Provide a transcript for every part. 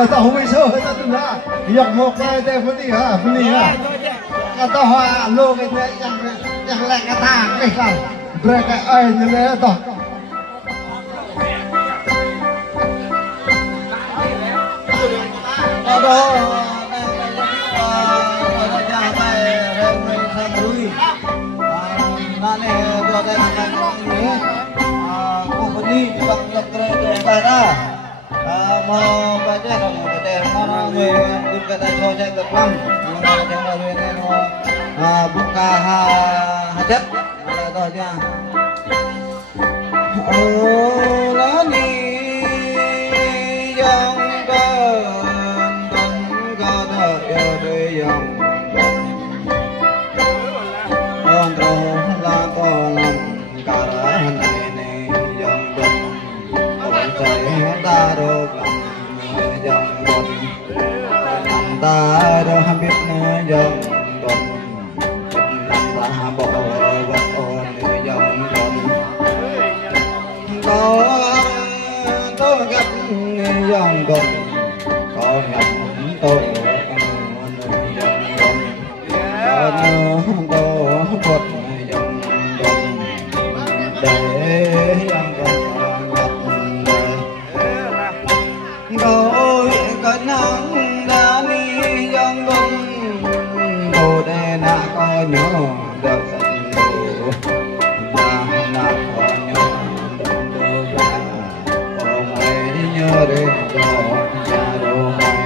kata hui so kata tu na yok mok na te puni ha kata ha lo ke yang lek kata ke kan brek ai ni le to mau baca mau người kita cho saya ke plang buka hajat ada tu dia oh lani yang kan ada yang kontrol lakonan karan ini yang taruh ta đâu ham biết dòng còn ta bỏ vật ôn dòng còn có gặp dòng còn có gặp tôi dòng còn có vật dòng còn để dòng còn gặp tôi có nắng nhớ được na có nhớ được có mày đi nhớ đến đó nhà đâu mày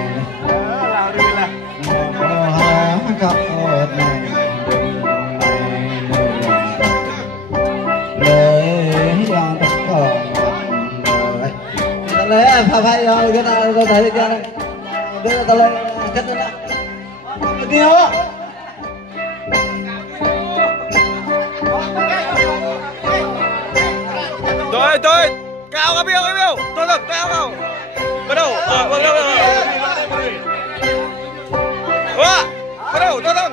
có hai cặp một này để yang tất cả lấy phải rồi cái nào có thể cho đây đưa ta lên cách đó kia tôi cao cái biêu tôi được cao không bắt đầu bắt đầu tôi đang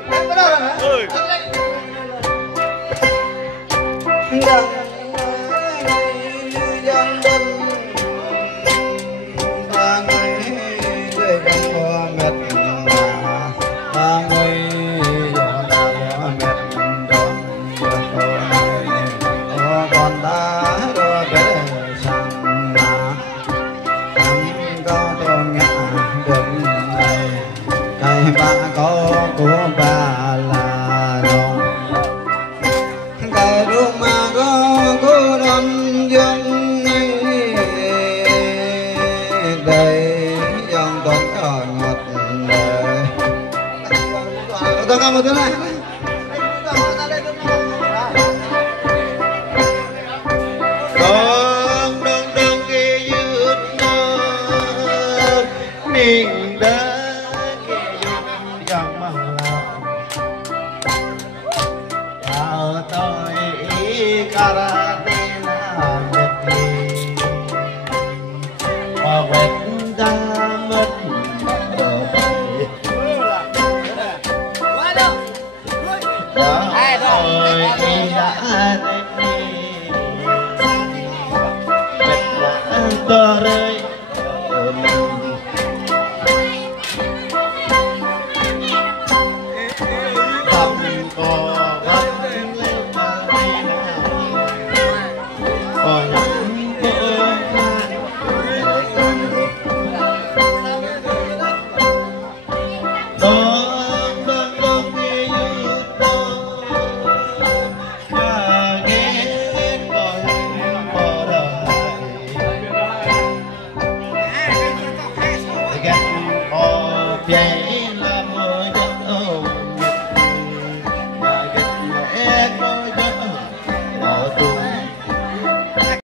kamu tu lah. Đông kia dứt nơ miền đất kia dứt dòng bằng lòng. Ở tôi karate là việc gì? Và quẹt ra mất. Yeah.